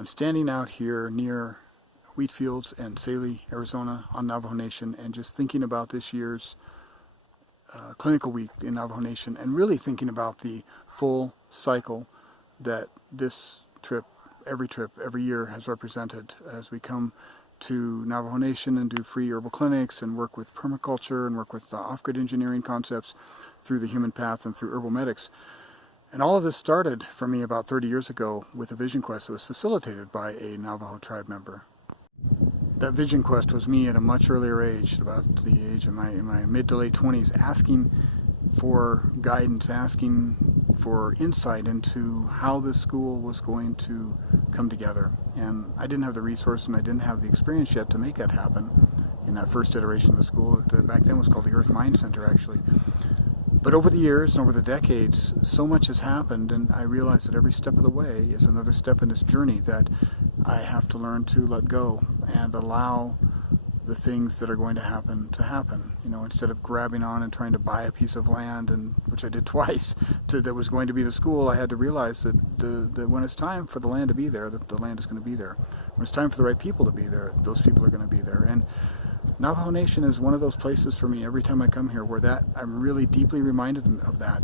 I'm standing out here near wheat fields and Saley, Arizona on Navajo Nation, and just thinking about this year's clinical week in Navajo Nation, and really thinking about the full cycle that this trip, every year has represented as we come to Navajo Nation and do free herbal clinics and work with permaculture and work with off-grid engineering concepts through the human path and through herbal medics. And all of this started for me about 30 years ago with a vision quest that was facilitated by a Navajo tribe member. That vision quest was me at a much earlier age, about the age of in my mid to late 20s, asking for guidance, asking for insight into how this school was going to come together. And I didn't have the resource and I didn't have the experience yet to make that happen in that first iteration of the school. Back then was called the Earth Mind Center, actually. But over the years and over the decades, so much has happened, and I realize that every step of the way is another step in this journey that I have to learn to let go and allow the things that are going to happen. You know, instead of grabbing on and trying to buy a piece of land, and which I did twice, that was going to be the school, I had to realize that when it's time for the land to be there, that the land is going to be there. When it's time for the right people to be there, those people are going to be there. And Navajo Nation is one of those places for me every time I come here where I'm really deeply reminded of that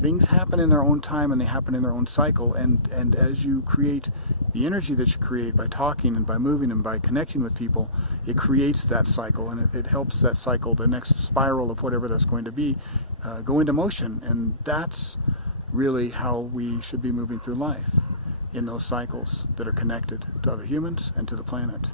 things happen in their own time and they happen in their own cycle, and as you create the energy that you create by talking and by moving and by connecting with people, it creates that cycle, and it helps that cycle, the next spiral of whatever that's going to be, go into motion. And that's really how we should be moving through life, in those cycles that are connected to other humans and to the planet.